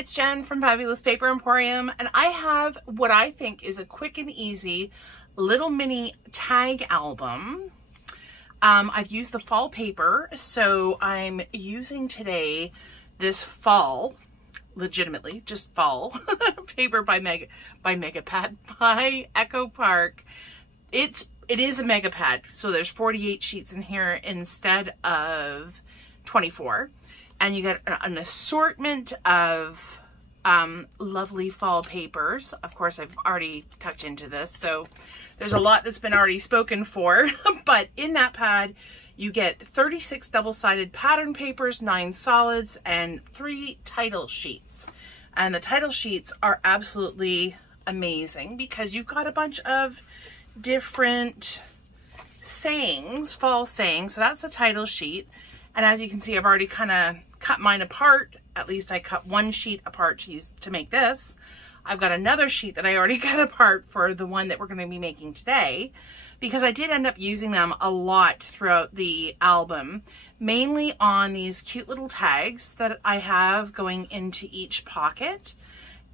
it's Jen from Fabbulous Paper Emporium, and I have what I think is a quick and easy little mini tag album. I've used the fall paper, so I'm using today this fall, legitimately just fall paper by Megapad by Echo Park. It is a Megapad, so there's 48 sheets in here instead of 24, and you get an assortment of lovely fall papers. Of course, I've already tucked into this, so there's a lot that's been already spoken for. But in that pad, you get 36 double-sided pattern papers, 9 solids, and 3 title sheets. And the title sheets are absolutely amazing because you've got a bunch of different sayings, fall sayings. So that's a title sheet. And as you can see, I've already kind of cut mine apart. At least I cut one sheet apart to make this. I've got another sheet that I already cut apart for the one that we're going to be making today, because I did end up using them a lot throughout the album, mainly on these cute little tags that I have going into each pocket.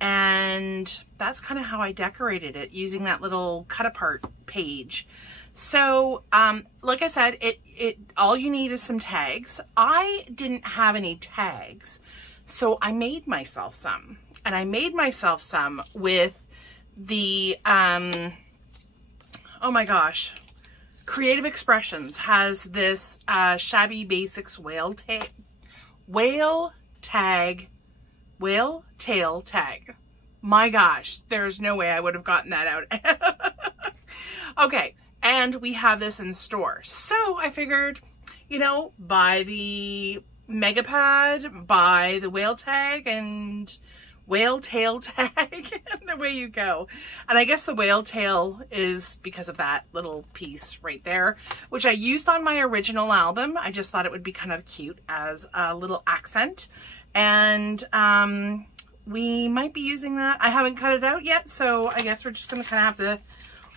And that's kind of how I decorated it, using that little cut apart page. So, like I said, all you need is some tags. I didn't have any tags, so I made myself some. And I made myself some with the, oh my gosh, Creative Expressions has this Shabby Basics whale tail tag. My gosh, there's no way I would have gotten that out. Okay, and we have this in store. So I figured, you know, buy the Megapad, buy the whale tag, and whale tail tag, and away you go. And I guess the whale tail is because of that little piece right there, which I used on my original album. I just thought it would be kind of cute as a little accent. And we might be using that. I haven't cut it out yet, so I guess we're just gonna kind of have to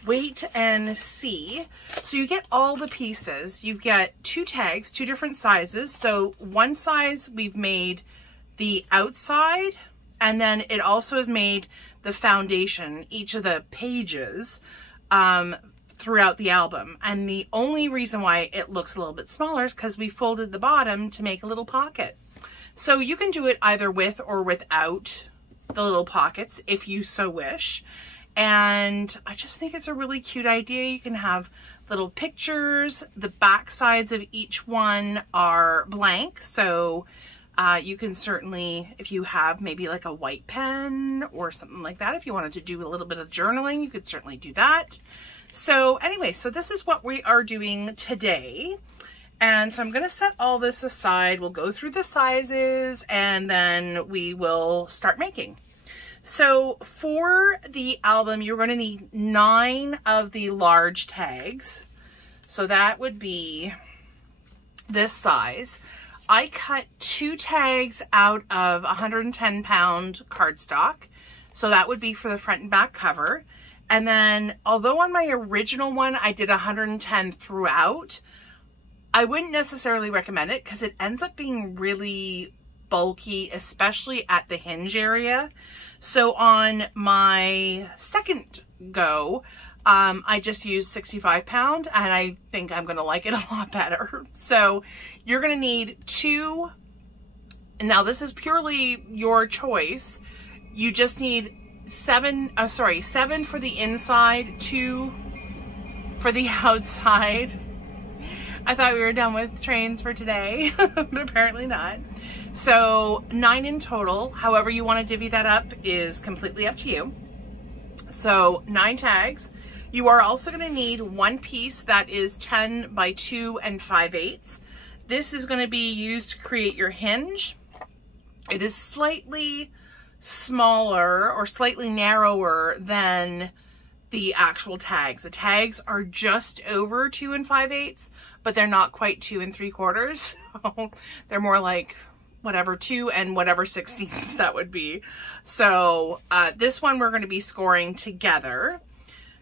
wait and see. So you get all the pieces. You've got 2 tags, 2 different sizes. So one size we've made the outside, and then it also has made the foundation, each of the pages throughout the album. And the only reason why it looks a little bit smaller is because we folded the bottom to make a little pocket. So you can do it either with or without the little pockets if you so wish. And I just think it's a really cute idea. You can have little pictures. The back sides of each one are blank, so you can certainly, if you have maybe like a white pen or something like that, if you wanted to do a little bit of journaling, you could certainly do that. So anyway, so this is what we are doing today. And so I'm going to set all this aside. We'll go through the sizes and then we will start making. So for the album, you're going to need 9 of the large tags. So that would be this size. I cut 2 tags out of 110-pound cardstock. So that would be for the front and back cover. And then, although on my original one, I did 110 throughout, I wouldn't necessarily recommend it because it ends up being really bulky, especially at the hinge area. So on my second go, I just used 65-pound, and I think I'm going to like it a lot better. So you're going to need 2. Now this is purely your choice. You just need 7 for the inside, 2 for the outside. I thought we were done with trains for today, but apparently not. So 9 in total. However you want to divvy that up is completely up to you. So 9 tags. You are also going to need 1 piece that is 10 by 2 5/8. This is going to be used to create your hinge. It is slightly smaller or slightly narrower than the actual tags. The tags are just over 2 5/8, but they're not quite 2 3/4. So they're more like whatever 2 and whatever 16ths that would be. So this one we're going to be scoring together.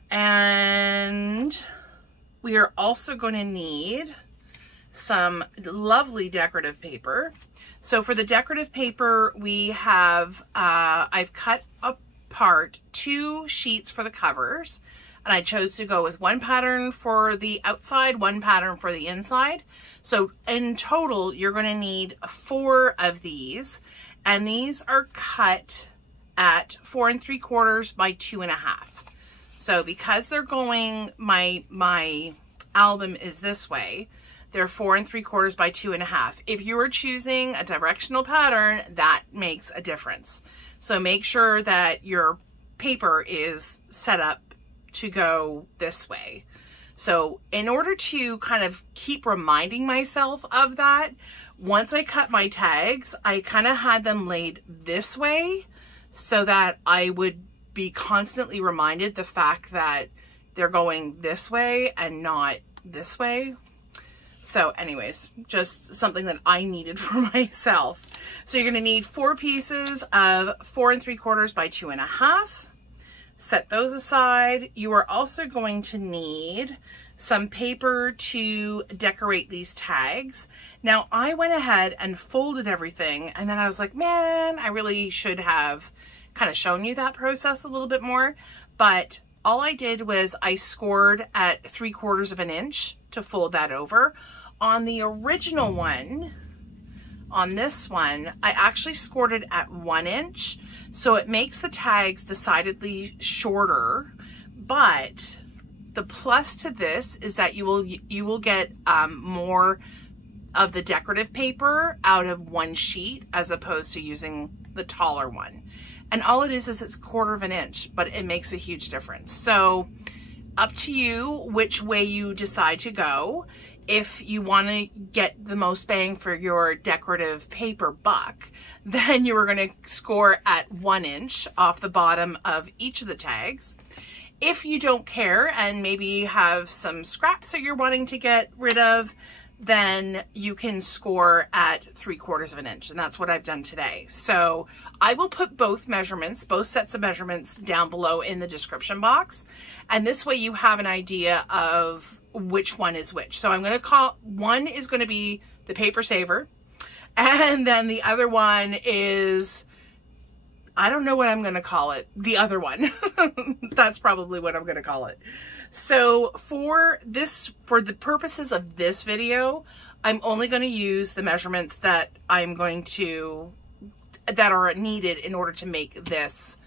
And we are also going to need some lovely decorative paper. So for the decorative paper, we have, I've cut apart 2 sheets for the covers, and I chose to go with 1 pattern for the outside, 1 pattern for the inside. So in total, you're going to need 4 of these, and these are cut at 4 3/4 by 2.5. So because they're going, my album is this way, they're 4 3/4 by 2.5. If you are choosing a directional pattern, that makes a difference. So make sure that your paper is set up to go this way. So in order to kind of keep reminding myself of that, once I cut my tags, I kind of had them laid this way so that I would be constantly reminded the fact that they're going this way and not this way. So anyways, just something that I needed for myself. So you're going to need 4 pieces of 4 3/4 by 2.5. Set those aside. You are also going to need some paper to decorate these tags. Now I went ahead and folded everything, and then I was like, man, I really should have kind of shown you that process a little bit more. But all I did was I scored at 3/4 of an inch to fold that over. On the original one, on this one, I actually scored it at 1 inch. So it makes the tags decidedly shorter, but the plus to this is that you will get more of the decorative paper out of 1 sheet as opposed to using the taller one. And all it is it's 1/4 of an inch, but it makes a huge difference. So up to you which way you decide to go. If you want to get the most bang for your decorative paper buck, then you are going to score at 1 inch off the bottom of each of the tags. If you don't care and maybe have some scraps that you're wanting to get rid of, then you can score at 3/4 of an inch. And that's what I've done today. So I will put both measurements, both sets of measurements down below in the description box. And this way you have an idea of which one is which. So I'm going to call, one is going to be the paper saver. And then the other one is, I don't know what I'm going to call it. The other one. That's probably what I'm going to call it. So for the purposes of this video, I'm only going to use the measurements that that are needed in order to make this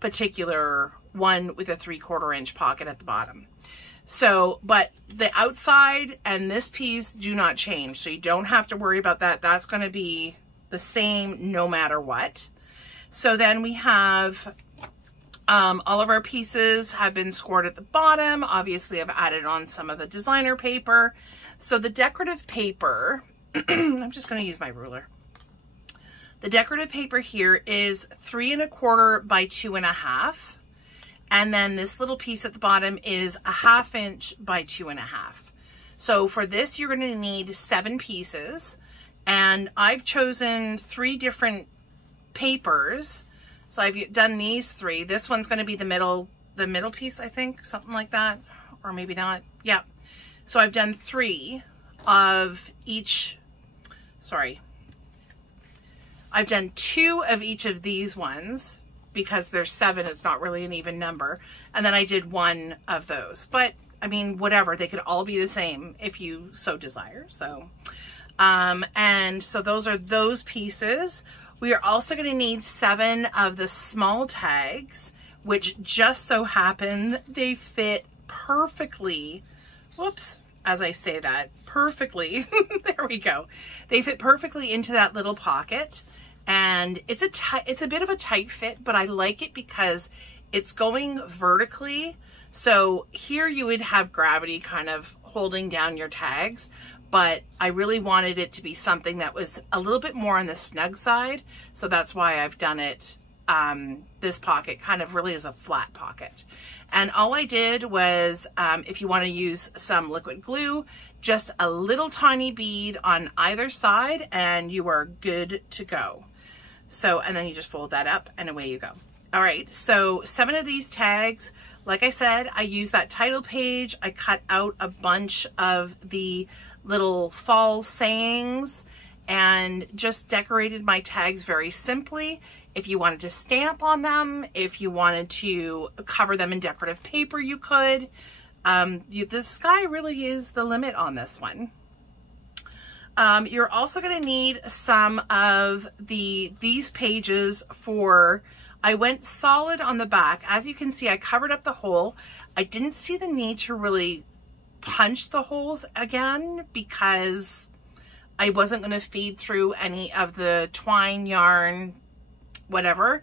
particular one with a 3/4 inch pocket at the bottom. So, but the outside and this piece do not change. So you don't have to worry about that. That's going to be the same no matter what. So then we have all of our pieces have been scored at the bottom. Obviously, I've added on some of the designer paper. So the decorative paper, I'm just going to use my ruler. The decorative paper here is 3 1/4 by 2.5. And then this little piece at the bottom is 1/2 inch by 2.5. So for this, you're going to need 7 pieces. And I've chosen 3 different papers. So I've done these 3. This one's going to be the middle piece, I think, something like that, or maybe not. Yeah. So I've done 3 of each. Sorry. I've done 2 of each of these ones because there's 7. It's not really an even number. And then I did 1 of those. But I mean, whatever. They could all be the same if you so desire. So, and so those are those pieces. We are also going to need 7 of the small tags, which just so happen they fit perfectly. Whoops, as I say that, perfectly. There we go. They fit perfectly into that little pocket. And it's a bit of a tight fit, but I like it because it's going vertically. So here you would have gravity kind of holding down your tags, but I really wanted it to be something that was a little bit more on the snug side. So that's why I've done it, this pocket kind of really is a flat pocket. And all I did was, if you want to use some liquid glue, just a little tiny bead on either side and you are good to go. So, and then you just fold that up and away you go. All right, so 7 of these tags, like I said, I used that title page. I cut out a bunch of the little fall sayings and just decorated my tags very simply. If you wanted to stamp on them, if you wanted to cover them in decorative paper, you could. The sky really is the limit on this one. You're also going to need some of these pages for, I went solid on the back. As you can see, I covered up the hole. I didn't see the need to really punch the holes again because I wasn't going to feed through any of the twine, yarn, whatever.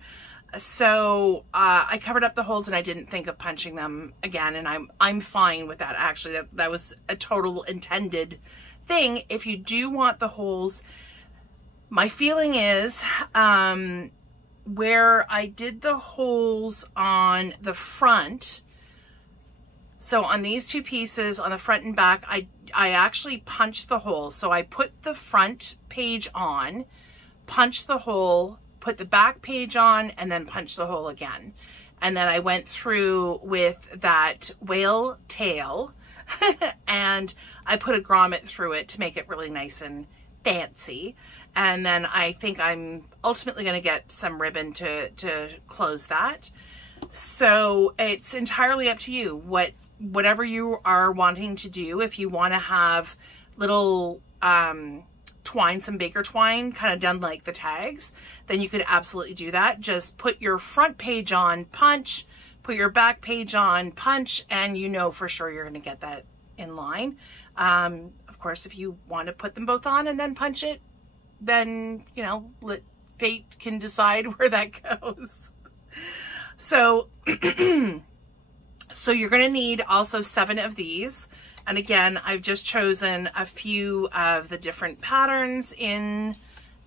So I covered up the holes and I didn't think of punching them again, and I'm fine with that. Actually, that was a total intended thing. If you do want the holes, my feeling is where I did the holes on the front, so on these two pieces on the front and back, I actually punched the hole. So I put the front page on, punched the hole, put the back page on, and then punched the hole again. And then I went through with that whale tail and I put a grommet through it to make it really nice and fancy. And then I think I'm ultimately going to get some ribbon to close that. So it's entirely up to you. Whatever you are wanting to do. If you want to have little twine, some baker twine, kind of done like the tags, then you could absolutely do that. Just put your front page on, punch, put your back page on, punch, and you know for sure you're going to get that in line. Of course, if you want to put them both on and then punch it, then, you know, fate can decide where that goes. So, so you're going to need also 7 of these. And again, I've just chosen a few of the different patterns in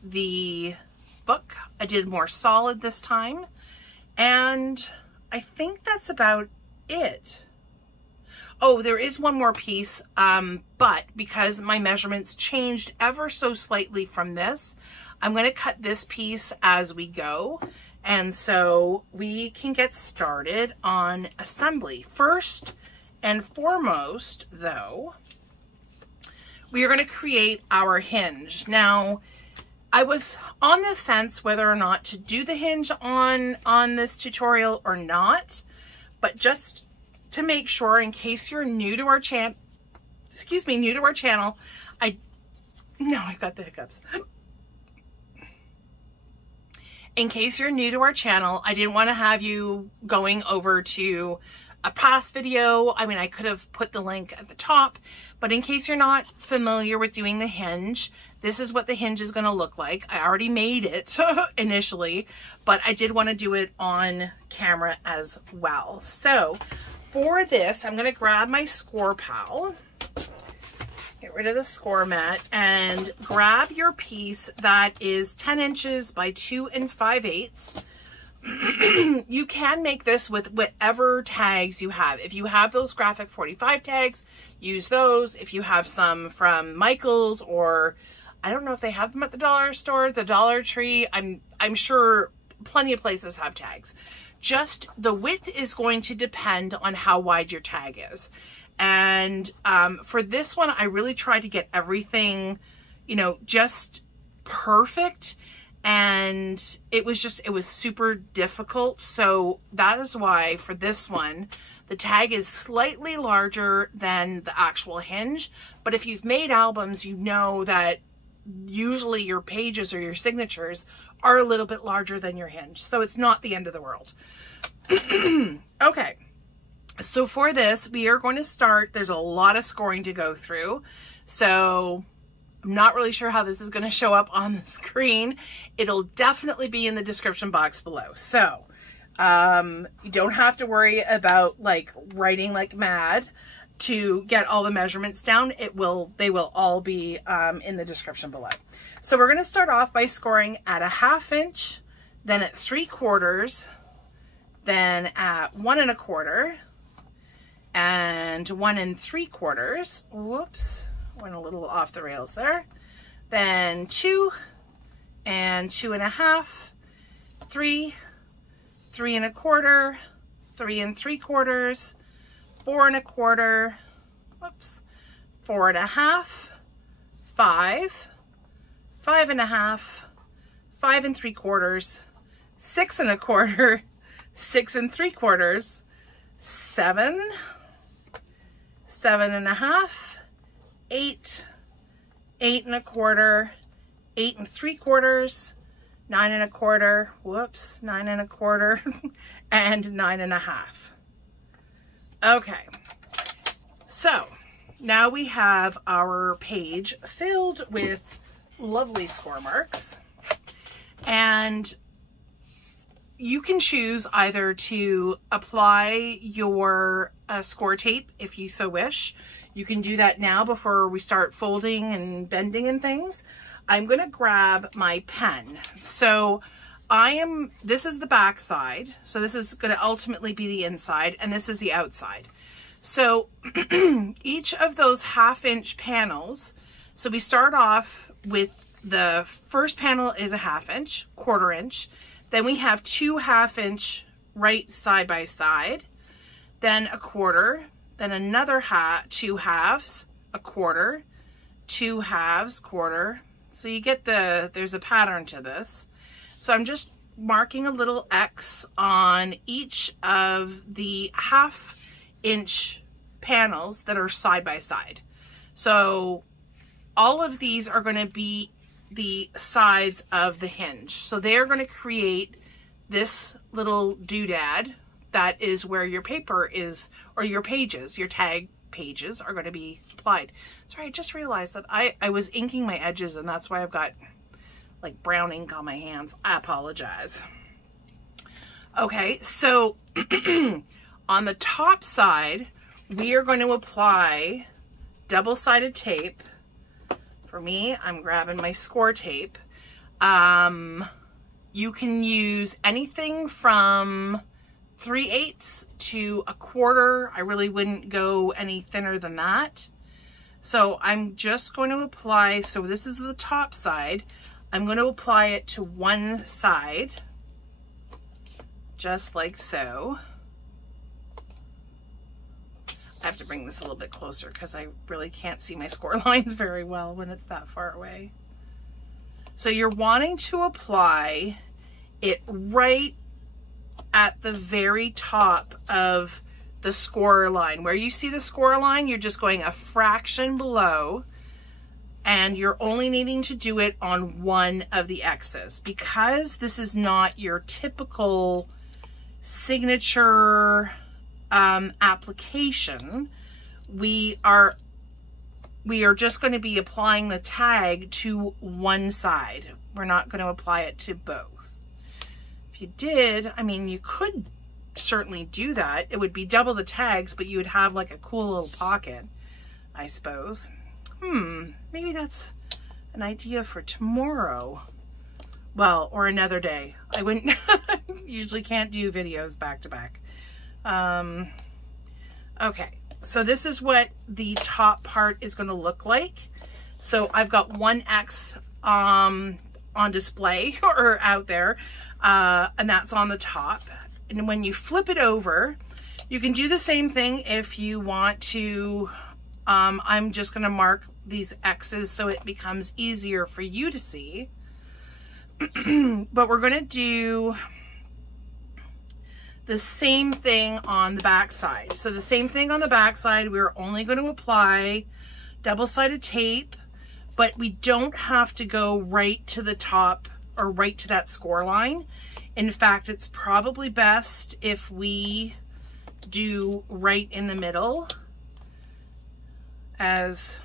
the book. I did more solid this time. And I think that's about it. Oh, there is one more piece, but because my measurements changed ever so slightly from this, I'm going to cut this piece as we go. And so we can get started on assembly. First and foremost, though, we are going to create our hinge. Now, I was on the fence whether or not to do the hinge on this tutorial or not, but just to make sure, in case you're new to our channel, I got the hiccups. In case you're new to our channel, I didn't want to have you going over to a past video. I mean, I could have put the link at the top, but in case you're not familiar with doing the hinge, this is what the hinge is going to look like. I already made it initially, but I did want to do it on camera as well. So for this, I'm going to grab my score pal, get rid of the score mat, and grab your piece that is 10 inches by 2 5/8. You can make this with whatever tags you have. If you have those graphic 45 tags, use those. If you have some from Michael's, or I don't know if they have them at the dollar store, the Dollar Tree, I'm sure plenty of places have tags. Just the width is going to depend on how wide your tag is. And for this one, I really tried to get everything, you know, just perfect. And it was super difficult. So that is why for this one, the tag is slightly larger than the actual hinge. But if you've made albums, you know that usually your pages or your signatures are a little bit larger than your hinge. So it's not the end of the world. Okay. So for this, we are going to start. There's a lot of scoring to go through. So I'm not really sure how this is going to show up on the screen. It'll definitely be in the description box below. So you don't have to worry about like writing like mad to get all the measurements down. They will all be in the description below. So we're going to start off by scoring at a 1/2 inch, then at 3/4, then at 1 1/4, and 1 3/4. Whoops. Went a little off the rails there. Then 2 and 2 1/2, 3, 3 1/4, 3 3/4, 4 1/4, whoops, 4 1/2, 5, 5 1/2, 5 3/4, 6 1/4, 6 3/4, 7, 7 1/2, 8, 8 1/4, 8 3/4, 9 1/4, whoops, 9 1/4, and 9 1/2. Okay, so now we have our page filled with lovely score marks, and you can choose either to apply your score tape if you so wish. You can do that now before we start folding and bending and things. I'm going to grab my pen. So this is the back side. So this is going to ultimately be the inside, and this is the outside. So each of those 1/2 inch panels, so we start off with the first panel is a 1/2 inch, 1/4 inch. Then we have 2 1/2 inch right side by side, then a 1/4, then another 2 halves, a 1/4, 2 halves, 1/4. So you get there's a pattern to this. So I'm just marking a little X on each of the 1/2 inch panels that are side by side. So all of these are going to be the sides of the hinge. So they're going to create this little doodad that is where your paper is, or your pages, your tag pages are going to be applied. Sorry, I just realized that I was inking my edges, and that's why I've got like brown ink on my hands. I apologize. Okay, so on the top side, we are going to apply double-sided tape. For me, I'm grabbing my score tape. You can use anything from 3/8 to a 1/4. I really wouldn't go any thinner than that. So I'm just going to apply, so this is the top side. I'm going to apply it to one side, just like so. I have to bring this a little bit closer because I really can't see my score lines very well when it's that far away. So you're wanting to apply it right at the very top of the score line. Where you see the score line, you're just going a fraction below, and you're only needing to do it on one of the X's. Because this is not your typical signature application, we are just going to be applying the tag to one side. We're not going to apply it to both. If you did, I mean, you could certainly do that. It would be double the tags, but you would have like a cool little pocket, I suppose. Maybe that's an idea for tomorrow. Well, or another day. I wouldn't usually can't do videos back to back. Okay, so this is what the top part is going to look like. So I've got one X on display or out there, and that's on the top. And when you flip it over, you can do the same thing if you want to. I'm just going to mark these X's so it becomes easier for you to see. But we're going to do the same thing on the back side. So the same thing on the back side, we're only going to apply double-sided tape, but we don't have to go right to the top or right to that score line. In fact, it's probably best if we do right in the middle, as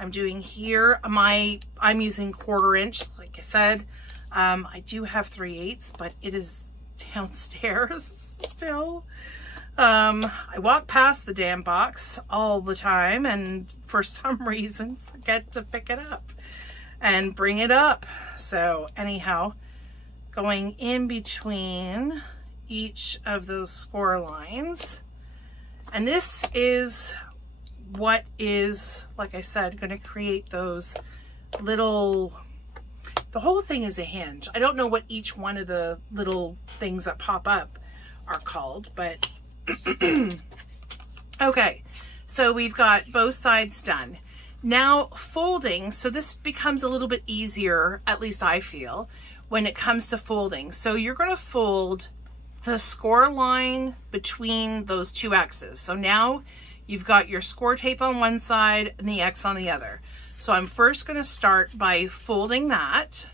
I'm doing here. I'm using 1/4 inch, like I said. I do have 3/8, but it is downstairs still. I walk past the damn box all the time, and for some reason forget to pick it up and bring it up. So anyhow, going in between each of those score lines, and this is what is, like I said, going to create those little, the whole thing is a hinge. I don't know what each one of the little things that pop up are called, but okay, so we've got both sides done. Now folding, so this becomes a little bit easier, at least I feel, when it comes to folding. So you're going to fold the score line between those two X's. So now you've got your score tape on one side and the X on the other. So I'm first going to start by folding that,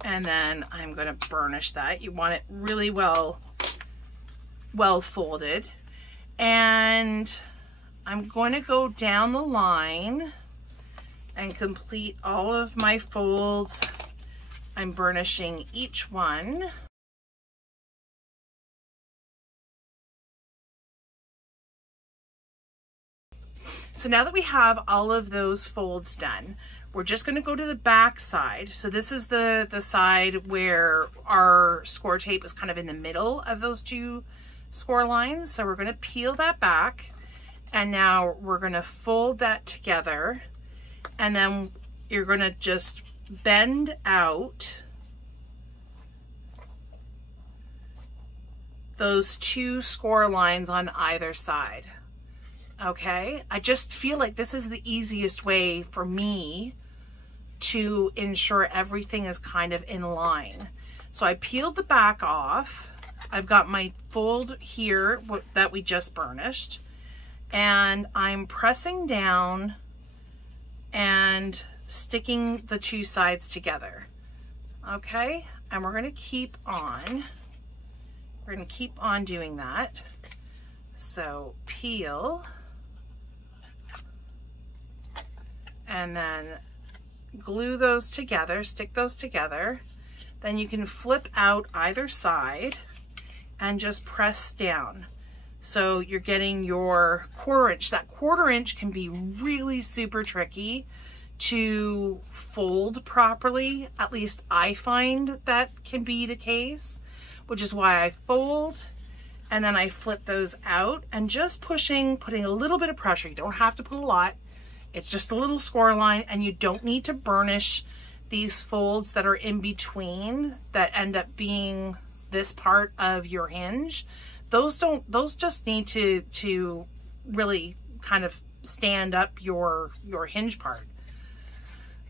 and then I'm going to burnish that. You want it really well folded. And I'm going to go down the line and complete all of my folds. I'm burnishing each one. So now that we have all of those folds done, we're just going to go to the back side. So this is the side where our score tape is kind of in the middle of those two score lines. So we're going to peel that back, and now we're going to fold that together, and then you're going to just bend out those two score lines on either side. Okay, I just feel like this is the easiest way for me to ensure everything is kind of in line. So I peeled the back off. I've got my fold here that we just burnished, and I'm pressing down and sticking the two sides together. Okay, and we're going to keep on. We're going to keep on doing that. So peel, and then glue those together, stick those together. Then you can flip out either side and just press down. So you're getting your 1/4 inch. That 1/4 inch can be really super tricky to fold properly. At least I find that can be the case, which is why I fold and then I flip those out and just putting a little bit of pressure. You don't have to put a lot. It's just a little score line, and you don't need to burnish these folds that are in between that end up being this part of your hinge. Those just need to really kind of stand up your hinge part.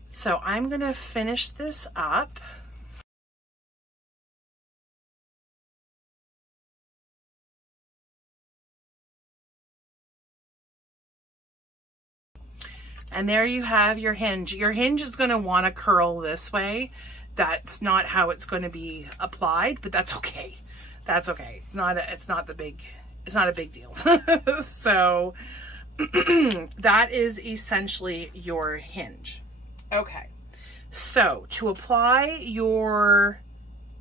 So I'm gonna finish this up. And there you have your hinge. Your hinge is going to want to curl this way. That's not how it's going to be applied, but that's okay. That's okay. It's not a big deal. So that is essentially your hinge. Okay. So to apply your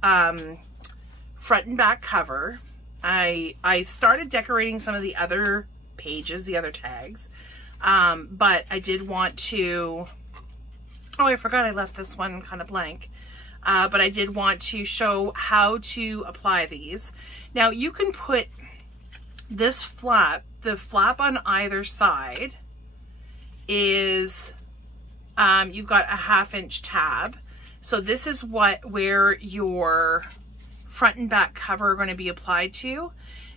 front and back cover, I started decorating some of the other pages, the other tags. But I did want to, oh, I forgot I left this one kind of blank. But I did want to show how to apply these. Now you can put this flap, the flap on either side is, you've got a 1/2 inch tab. So this is where your front and back cover are going to be applied to.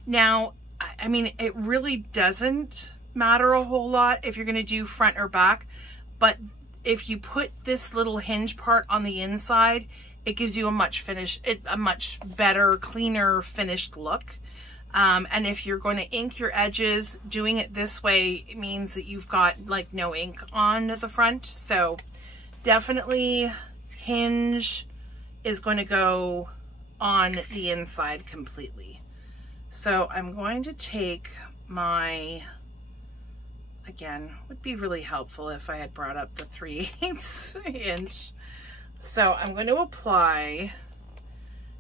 Now, I mean, it really doesn't matter a whole lot if you're going to do front or back, but if you put this little hinge part on the inside, it gives you a much better, cleaner finished look. And if you're going to ink your edges, doing it this way, it means that you've got like no ink on the front. So definitely hinge is going to go on the inside completely. So I'm going to take my, again, would be really helpful if I had brought up the 3/8 inch. So I'm going to apply,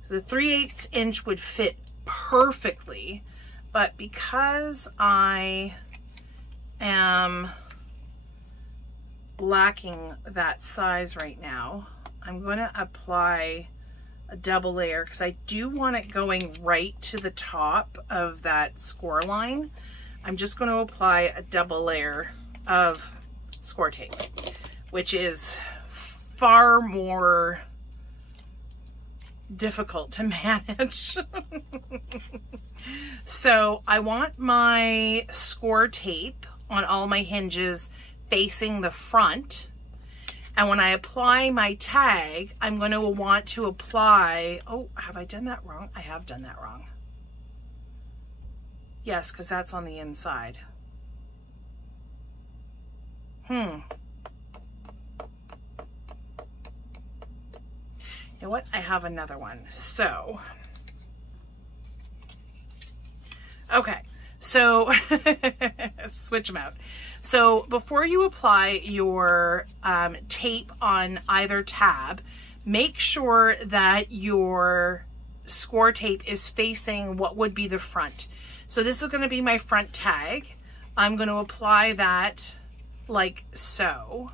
so the 3/8 inch would fit perfectly, but because I am lacking that size right now, I'm going to apply a double layer because I do want it going right to the top of that score line. I'm just going to apply a double layer of score tape, which is far more difficult to manage. So I want my score tape on all my hinges facing the front. And when I apply my tag, I'm going to want to apply, oh, have I done that wrong? I have done that wrong. Yes, because that's on the inside. You know what? I have another one. So, okay. So, switch them out. So before you apply your tape on either tab, make sure that your score tape is facing what would be the front. So this is going to be my front tag. I'm going to apply that like so.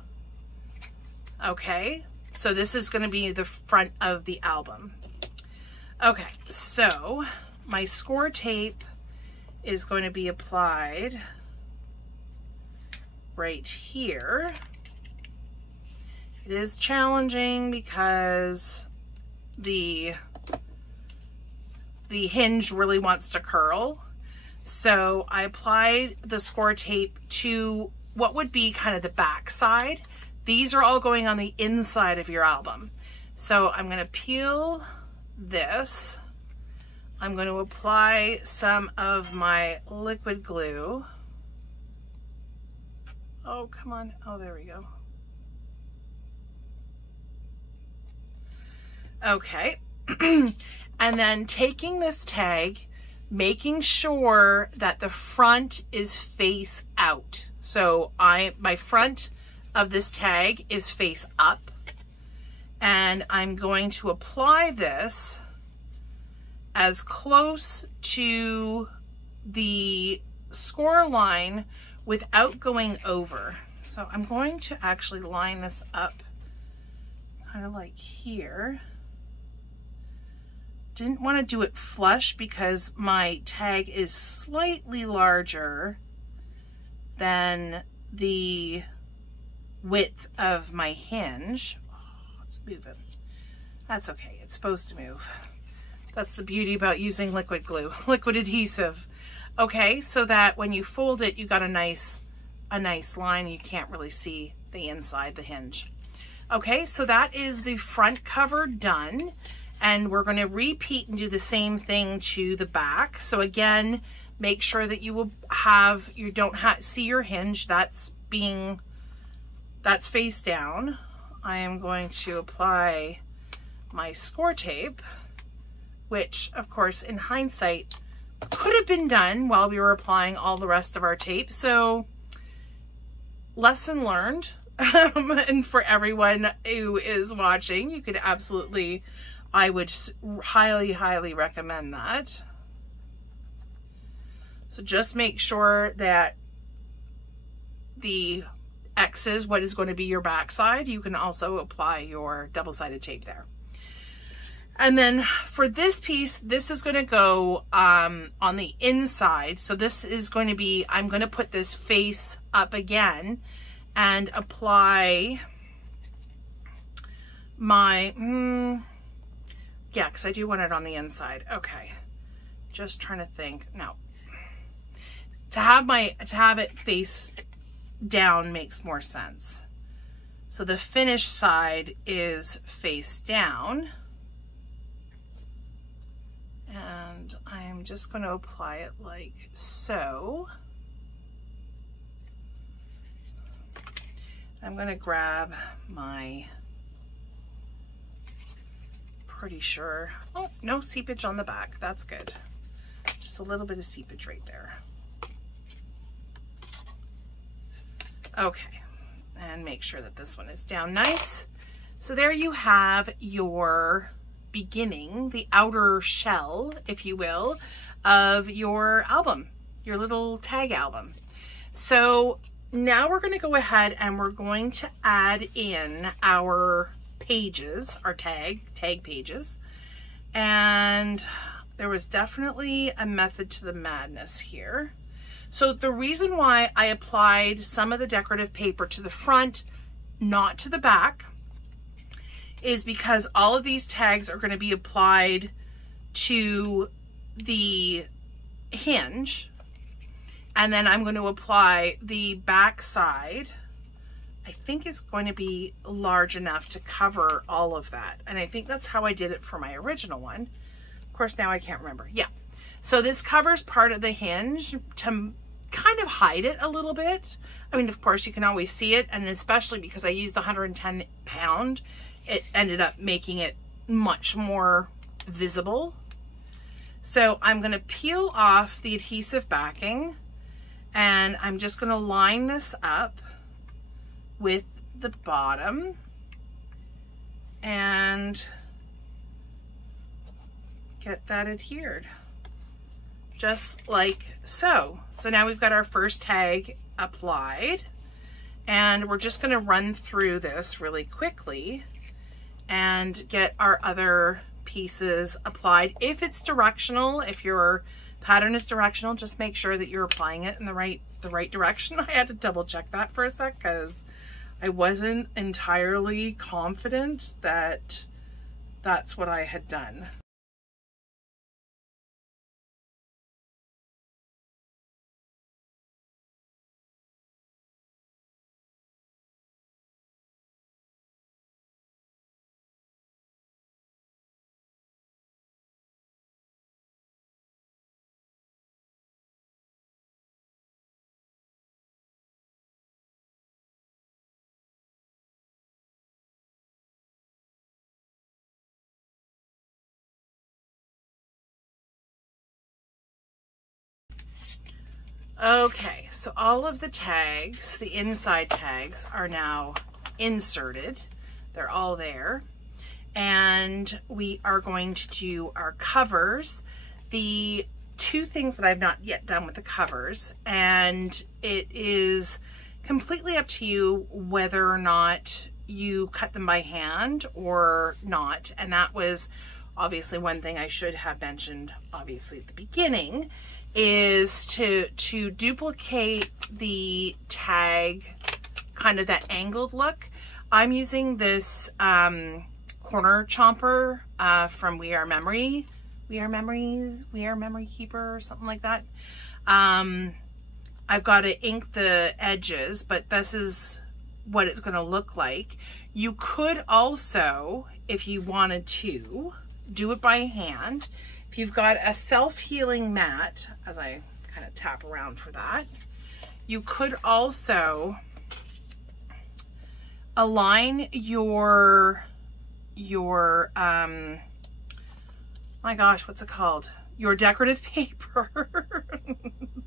Okay, so this is going to be the front of the album. Okay, so my score tape is going to be applied right here. It is challenging because the hinge really wants to curl. So I applied the score tape to what would be kind of the back side. These are all going on the inside of your album. So I'm going to peel this. I'm going to apply some of my liquid glue. Oh, come on. Oh, there we go. Okay. And then taking this tag, making sure that the front is face out. So my front of this tag is face up, and I'm going to apply this as close to the score line without going over. So I'm going to actually line this up kind of like here. Didn't want to do it flush because my tag is slightly larger than the width of my hinge. Oh, let's move it. That's okay, it's supposed to move. That's the beauty about using liquid glue, liquid adhesive. Okay, so that when you fold it, you got a nice line. You can't really see the inside, the hinge. Okay, so that is the front cover done. And we're going to repeat and do the same thing to the back. So again, make sure that you will have, you don't see your hinge. That's face down. I am going to apply my score tape, which of course in hindsight could have been done while we were applying all the rest of our tape. So lesson learned. And for everyone who is watching, you could absolutely, I would highly, highly recommend that. So just make sure that the X is what is going to be your backside. You can also apply your double-sided tape there. And then for this piece, this is going to go on the inside. So this is going to be, I'm going to put this face up again and apply my, yeah, because I do want it on the inside. Okay, just trying to think. No, to have it face down makes more sense. So the finished side is face down, and I'm just going to apply it like so. I'm going to grab my, pretty sure, oh, no seepage on the back. That's good. Just a little bit of seepage right there. Okay, and make sure that this one is down nice. So there you have your beginning, the outer shell, if you will, of your album, your little tag album. So now we're going to go ahead and we're going to add in our pages, our tag pages. And there was definitely a method to the madness here. So the reason why I applied some of the decorative paper to the front, not to the back, is because all of these tags are going to be applied to the hinge. And then I'm going to apply the back side. I think it's going to be large enough to cover all of that. And I think that's how I did it for my original one. Of course, now I can't remember. Yeah. So this covers part of the hinge to kind of hide it a little bit. I mean, of course, you can always see it. And especially because I used 110 pound, it ended up making it much more visible. So I'm going to peel off the adhesive backing, and I'm just going to line this up with the bottom and get that adhered just like so. So now we've got our first tag applied, and we're just going to run through this really quickly and get our other pieces applied. If it's directional, if your pattern is directional, just make sure that you're applying it in the right direction. I had to double check that for a sec because I wasn't entirely confident that that's what I had done. Okay, so all of the tags, the inside tags, are now inserted. They're all there. And we are going to do our covers. The two things that I've not yet done with the covers, and it is completely up to you whether or not you cut them by hand or not. And that was obviously one thing I should have mentioned, obviously, at the beginning, is to duplicate the tag, kind of that angled look. I'm using this corner chomper from We Are Memory Keeper, or something like that. I've got to ink the edges, but this is what it's going to look like. You could also, if you wanted to, do it by hand. If you've got a self-healing mat, as I kind of tap around for that, you could also align your my gosh, what's it called? Your decorative paper.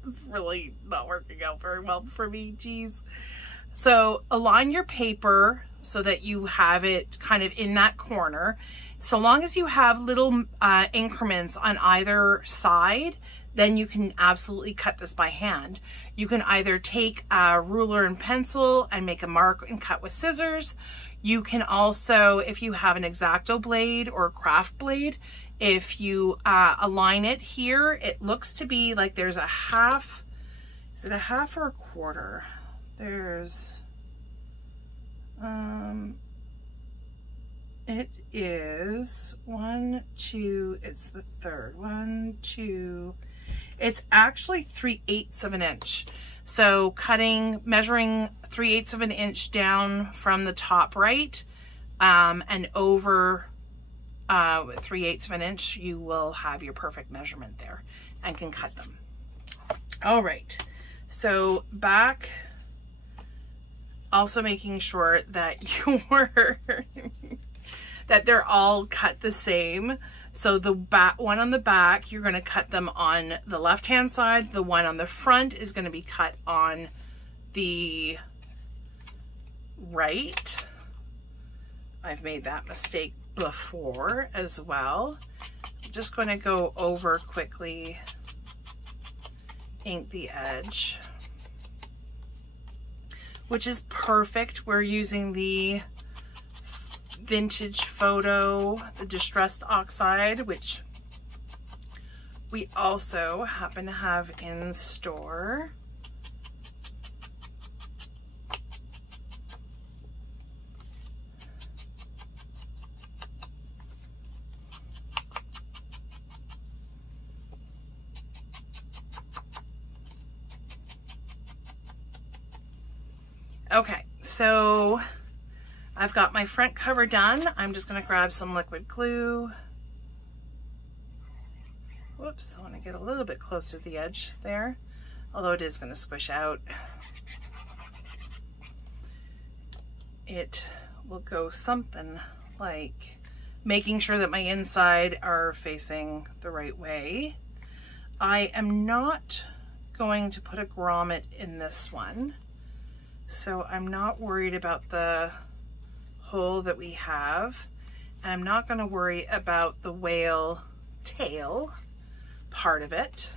It's really not working out very well for me, geez. So align your paper so that you have it kind of in that corner. So long as you have little increments on either side, then you can absolutely cut this by hand. You can either take a ruler and pencil and make a mark and cut with scissors. You can also, if you have an X-Acto blade or a craft blade, if you align it here, it looks to be like there's a half. Is it a half or a quarter? There's, it is 1, 2, it's the third, 1, 2, it's actually 3/8 of an inch. So measuring 3/8 of an inch down from the top right, and over 3/8 of an inch, you will have your perfect measurement there and can cut them. All right, so back, also making sure that that they're all cut the same. So the one on the back, you're going to cut them on the left hand side. The one on the front is going to be cut on the right. I've made that mistake before as well. I'm just going to go over quickly, ink the edge, which is perfect. We're using the Vintage Photo, the Distressed Oxide, which we also happen to have in store. Okay, so I've got my front cover done. I'm just gonna grab some liquid glue. Whoops, I wanna get a little bit closer to the edge there, although it is gonna squish out. It will go something like making sure that my inside are facing the right way. I am not going to put a grommet in this one, so I'm not worried about the hole that we have, and I'm not going to worry about the whale tail part of it.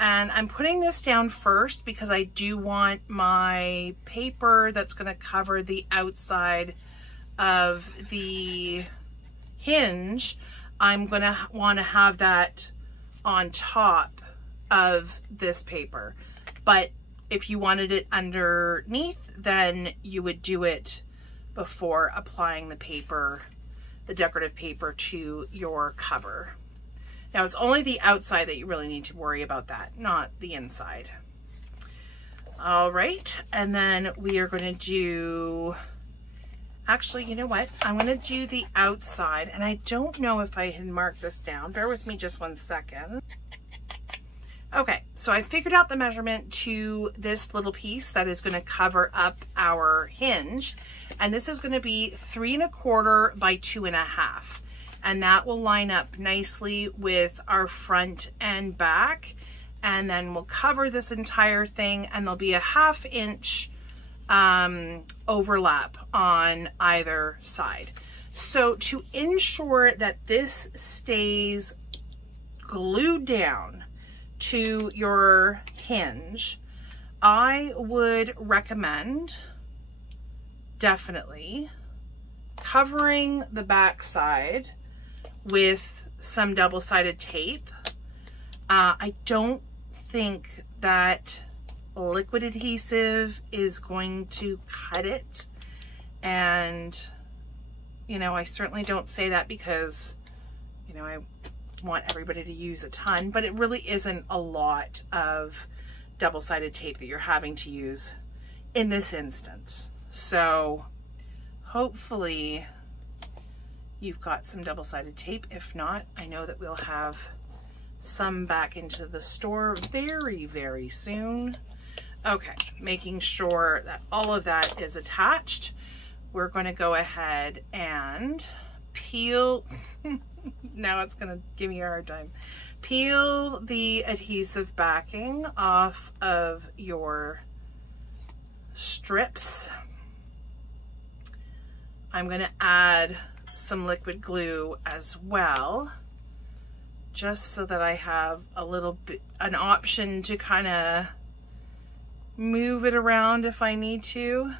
And I'm putting this down first because I do want my paper that's going to cover the outside of the hinge. I'm going to want to have that on top of this paper. But if you wanted it underneath, then you would do it before applying the paper, the decorative paper, to your cover. Now it's only the outside that you really need to worry about that, not the inside. All right, and then we are going to do, actually, you know what? I'm going to do the outside, and I don't know if I had marked this down. Bear with me just 1 second. Okay, so I figured out the measurement to this little piece that is going to cover up our hinge, and this is going to be 3 1/4 by 2 1/2. And that will line up nicely with our front and back, and then we'll cover this entire thing, and there'll be a 1/2 inch overlap on either side. So to ensure that this stays glued down to your hinge, I would recommend definitely covering the back side with some double-sided tape. I don't think that liquid adhesive is going to cut it, and you know, I certainly don't say that because, you know, I want everybody to use a ton, but it really isn't a lot of double-sided tape that you're having to use in this instance. So hopefully you've got some double-sided tape. If not, I know that we'll have some back into the store very, very soon. Okay, making sure that all of that is attached. We're going to go ahead and peel. Now it's going to give me a hard time. Peel the adhesive backing off of your strips. I'm going to add some liquid glue as well, just so that I have a little bit, an option to kind of move it around if I need to.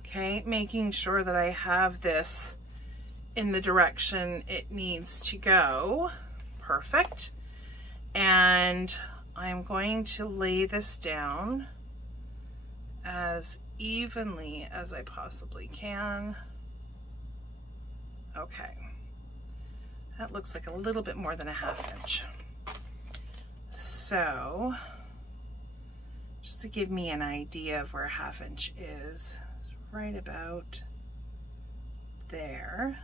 Okay, making sure that I have this in the direction it needs to go. Perfect. And I'm going to lay this down as evenly as I possibly can. Okay, that looks like a little bit more than a 1/2 inch. So just to give me an idea of where a 1/2 inch is, it's right about there.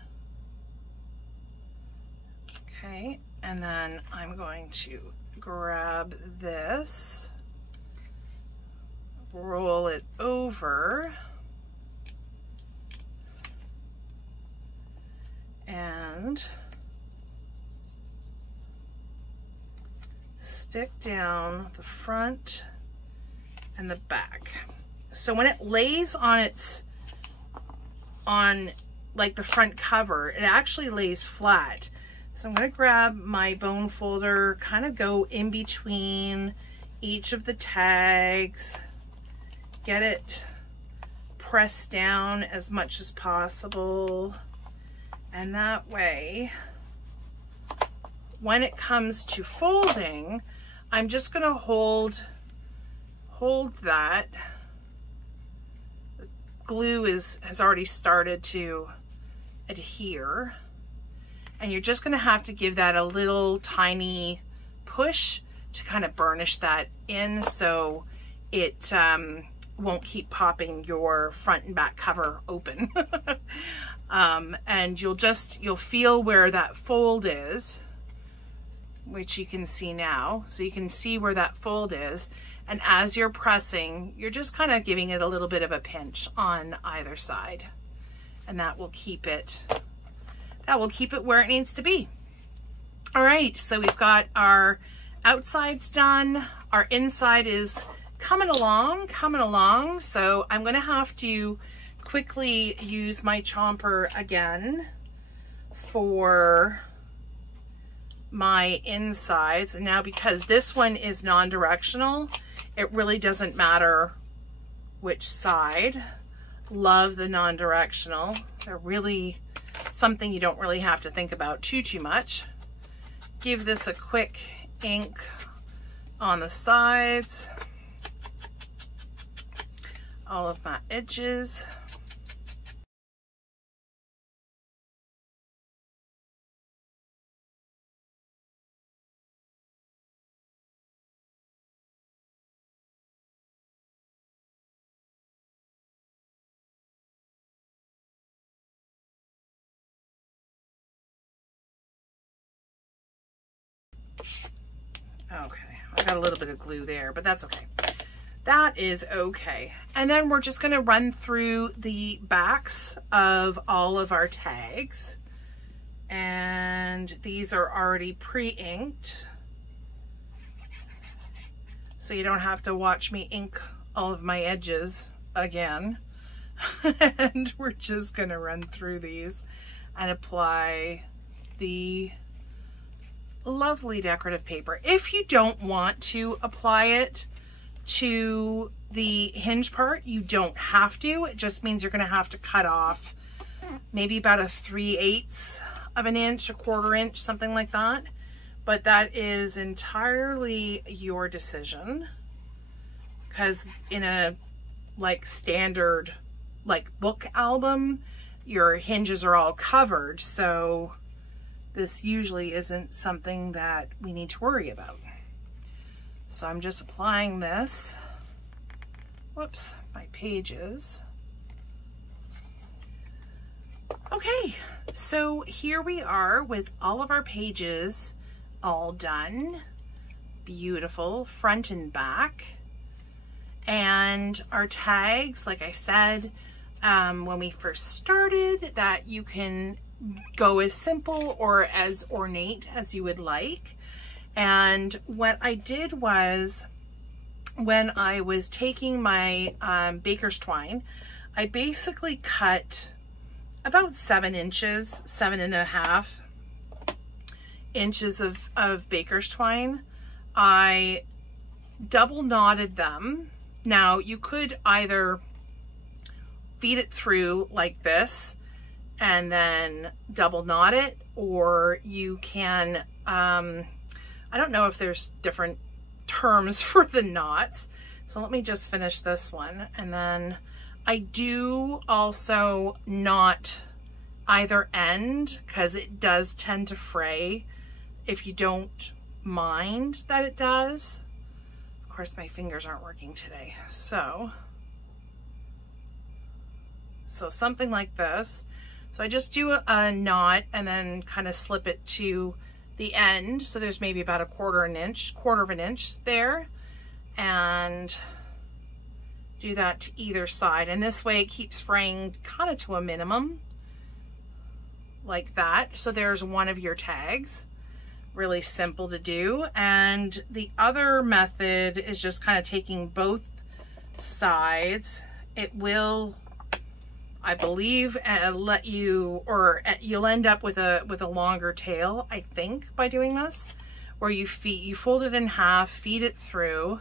Okay, and then I'm going to grab this, roll it over, and stick down the front and the back. So when it lays on like the front cover, it actually lays flat. So I'm going to grab my bone folder, kind of go in between each of the tags, get it pressed down as much as possible. And that way, when it comes to folding, I'm just going to hold that. The glue has already started to adhere, and you're just going to have to give that a little tiny push to kind of burnish that in, so it won't keep popping your front and back cover open. And you'll feel where that fold is, which you can see now. So you can see where that fold is. And as you're pressing, you're just kind of giving it a little bit of a pinch on either side. And that will keep it where it needs to be. All right, so we've got our outsides done. Our inside is coming along. So I'm gonna have to quickly use my chomper again for my insides. And now because this one is non-directional, it really doesn't matter which side. Love the non-directional. They're really something you don't really have to think about too much. Give this a quick ink on the sides, all of my edges. Okay, I got a little bit of glue there, but that's okay. That is okay. And then we're just going to run through the backs of all of our tags. And these are already pre-inked, so you don't have to watch me ink all of my edges again. And we're just going to run through these and apply the lovely decorative paper. If you don't want to apply it to the hinge part, you don't have to. It just means you're going to have to cut off maybe about a 3/8 of an inch, a 1/4 inch, something like that. But that is entirely your decision, because in a like standard like book album, your hinges are all covered, so this usually isn't something that we need to worry about. So I'm just applying this. Whoops, my pages. Okay, so here we are with all of our pages all done. Beautiful, front and back. And our tags, like I said, when we first started, that you can go as simple or as ornate as you would like. And what I did was, when I was taking my baker's twine, I basically cut about 7 inches, 7.5 inches of baker's twine. I double knotted them. Now you could either feed it through like this and then double knot it, or you can, I don't know if there's different terms for the knots. So let me just finish this one. And then I do also knot either end, because it does tend to fray if you don't mind that it does. Of course, my fingers aren't working today. So something like this. So I just do a knot and then kind of slip it to the end. So there's maybe about a 1/4 of an inch there, and do that to either side. And this way it keeps fraying kind of to a minimum like that. So there's one of your tags. Really simple to do. And the other method is just kind of taking both sides. It will, I believe, let you, or you'll end up with a longer tail, I think, by doing this, where you fold it in half, feed it through,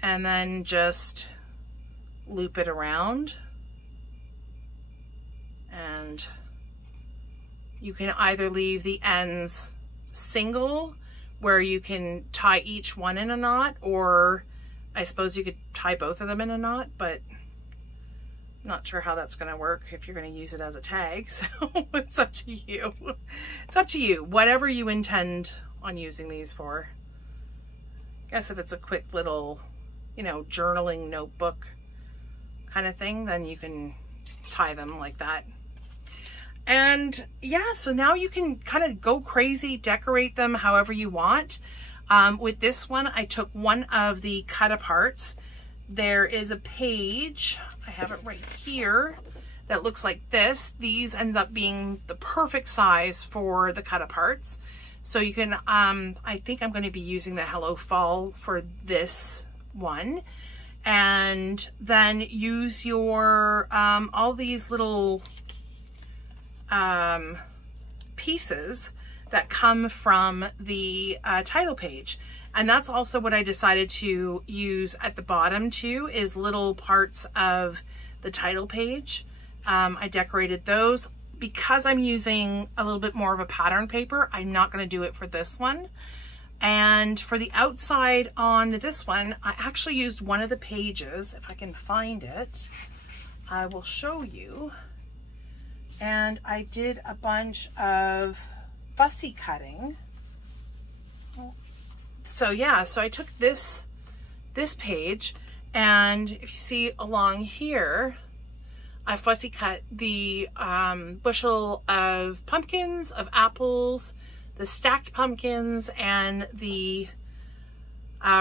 and then just loop it around. And you can either leave the ends single, where you can tie each one in a knot, or I suppose you could tie both of them in a knot, but not sure how that's going to work if you're going to use it as a tag. So it's up to you. It's up to you, whatever you intend on using these for. I guess if it's a quick little, you know, journaling notebook kind of thing, then you can tie them like that. And yeah, so now you can kind of go crazy, decorate them however you want. With this one, I took one of the cut aparts. There is a page, I have it right here, that looks like this. These end up being the perfect size for the cut aparts. So you can, I think I'm going to be using the Hello Fall for this one. And then use your, all these little pieces that come from the title page. And that's also what I decided to use at the bottom too, is little parts of the title page. I decorated those. Because I'm using a little bit more of a pattern paper, I'm not going to do it for this one. And for the outside on this one, I actually used one of the pages. If I can find it, I will show you. And I did a bunch of fussy cutting. So yeah, so I took this page, and if you see along here, I fussy cut the bushel of pumpkins, of apples, the stacked pumpkins, and the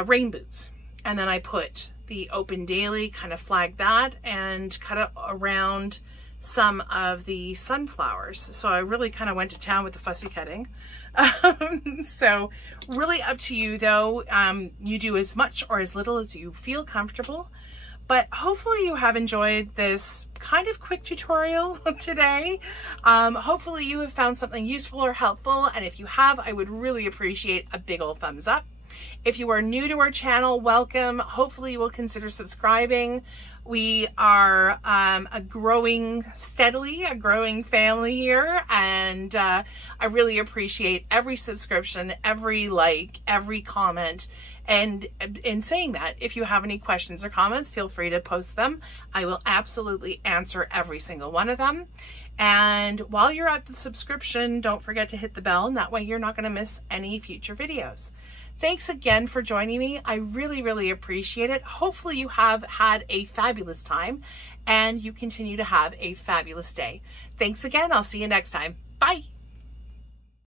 rain boots. And then I put the open daily, kind of flagged that, and cut it around some of the sunflowers. So I really kind of went to town with the fussy cutting. So really up to you though. You do as much or as little as you feel comfortable. But hopefully you have enjoyed this kind of quick tutorial today. Hopefully you have found something useful or helpful. And if you have, I would really appreciate a big old thumbs up. If you are new to our channel, welcome. Hopefully you will consider subscribing. We are steadily a growing family here, and I really appreciate every subscription, every like, every comment. And in saying that, if you have any questions or comments, feel free to post them. I will absolutely answer every single one of them. And while you're at the subscription, don't forget to hit the bell, and that way you're not going to miss any future videos. Thanks again for joining me. I really, really appreciate it. Hopefully you have had a fabulous time and you continue to have a fabulous day. Thanks again. I'll see you next time. Bye.